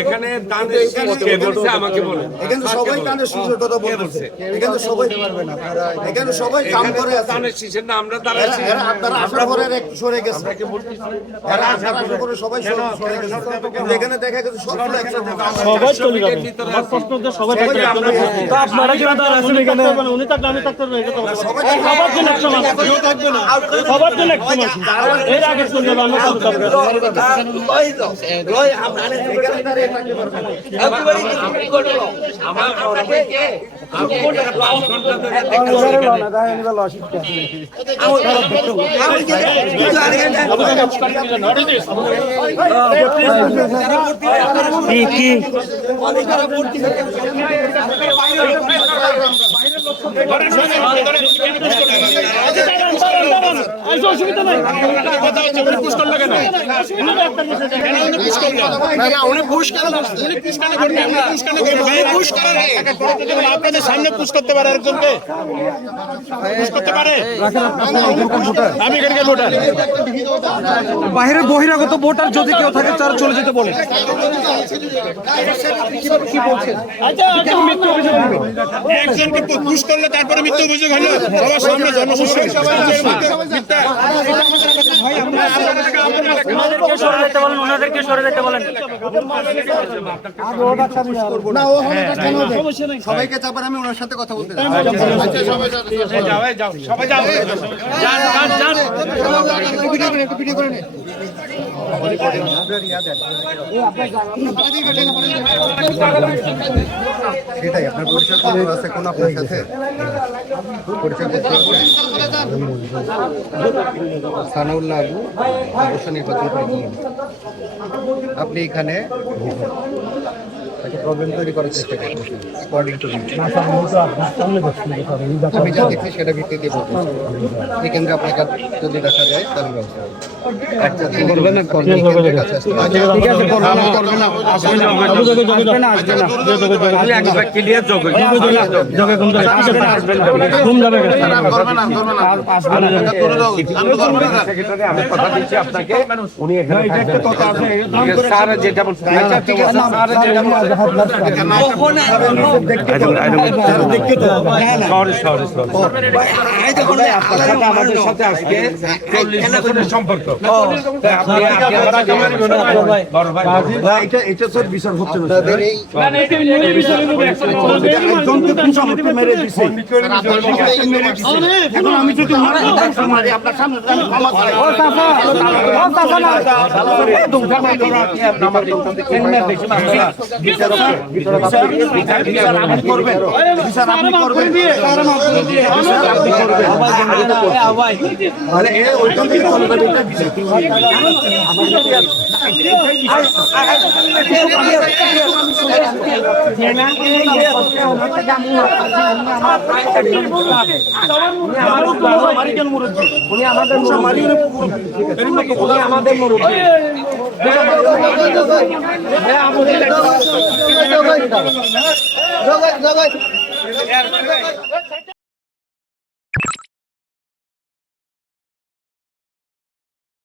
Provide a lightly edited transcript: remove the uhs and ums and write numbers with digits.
এখানে আমাকে বলে এখানে সবাই কানে শীষের কথা বলতেছে, এখানে সবাই পারবে না, এখানে সবাই কাম করে আছে কানে শীষের না আমরা দাঁড়াইছি, আপনারা আসার পরে একটু সরে গেছে, এরা আসার পরে সবাই সরে গেছে, এখানে দেখা গেছে সবগুলো একসাথে সবাই চলে যাবে, প্রশ্নতে সবাই থাকবে, তো আপনারা কি দাঁড়াচ্ছেন এখানে, উনি থাকলে আমি থাকতে পারবো, সবার জন্য একটা মাস কেউ থাকবে না, সবার জন্য একটা মাস এর আগে চলে যাবে, আমরা চলে যাবো অসুবিধা নাই, আপনাদের সামনে পুশ করতে পারে একজনকে, পুশ করতে পারে, আমি এখানকার ভোটার, বাইরের বহিরাগত ভোটার যদি কেউ থাকে তারা চলে যেতে বলে, একজনকে পুশ করলে তারপরে মিথ্যা অভিযোগ হলো সবার সামনে জনসমস্যা সবাইকে চাপার আমি ওনার সাথে কথা বলতে সেটাই আপনার পরিচয় আছে কোন আপনার সাথে পরিচয় করতে হবে সানাউল্লাহ আবু অবশ্য নির্বাচন করেছিলেন আপনি এখানে প্রবলেম তৈরি করার চেষ্টা করছেন অ্যাকর্ডিং টু আমি যা দেখছি সেটা ভিত্তিতে বলছি এই কেন্দ্রে আপনাকে যদি দেখা যায় তাহলে আপনাকে উনি যেটা আমাদের সাথে আজকে 40 বছরের সম্পর্ক, এটা তো বিচার হচ্ছে না, এখন আমি যদি আপনার সামনে আমাদের